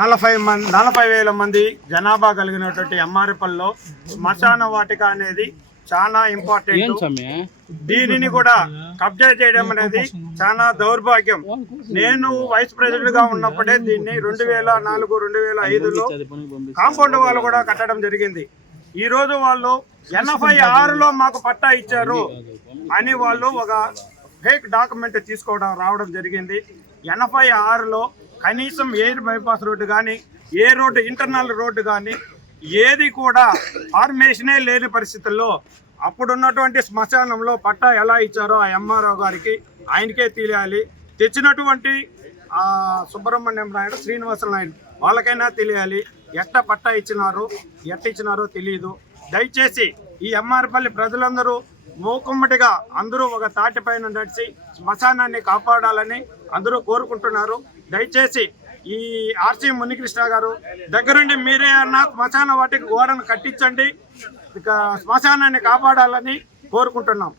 నలభై మంది నలభై వేల మంది జనాభా కలిగినటువంటి ఎంఆర్ఎఫ్ఎల్లో శ్మశాన వాటిక అనేది చాలా ఇంపార్టెంట్. దీనిని కూడా కబ్జా చేయడం అనేది చాలా దౌర్భాగ్యం. నేను వైస్ ప్రెసిడెంట్గా ఉన్నప్పుడే దీన్ని రెండు వేల నాలుగు రెండు వేల ఐదులో కాంపౌండ్ వాళ్ళు కూడా కట్టడం జరిగింది. ఈ రోజు వాళ్ళు ఎనభై ఆరులో మాకు పట్టా ఇచ్చారు అని వాళ్ళు ఒక ఫేక్ డాక్యుమెంట్ తీసుకోవడం రావడం జరిగింది. ఎనభై ఆరులో కనీసం ఎయిర్ బైపాస్ రోడ్డు కానీ ఏ రోడ్డు ఇంటర్నల్ రోడ్డు కానీ ఏది కూడా ఫార్మేషనే లేని పరిస్థితుల్లో అప్పుడున్నటువంటి శ్మశానంలో పట్టా ఎలా ఇచ్చారో ఆ ఎంఆర్ఓ గారికి ఆయనకే తెలియాలి. తెచ్చినటువంటి సుబ్రహ్మణ్యం నాయుడు శ్రీనివాస నాయుడు వాళ్ళకైనా తెలియాలి. ఎట్ట పట్టా ఇచ్చినారు ఎట్ట ఇచ్చినారో తెలియదు దయచేసి ఈ ఎంఆర్పల్లి ప్రజలందరూ మూకుమ్మటిగా అందరూ ఒక తాటిపైన నడిచి శ్మశానాన్ని కాపాడాలని అందరూ కోరుకుంటున్నారు. దయచేసి ఈ ఆర్సీ మునికృష్ణ గారు దగ్గరుండి మీరే అన్న శ్మశాన వాటికి గోడను కట్టించండి. ఇక శ్మశానాన్ని కాపాడాలని కోరుకుంటున్నాం.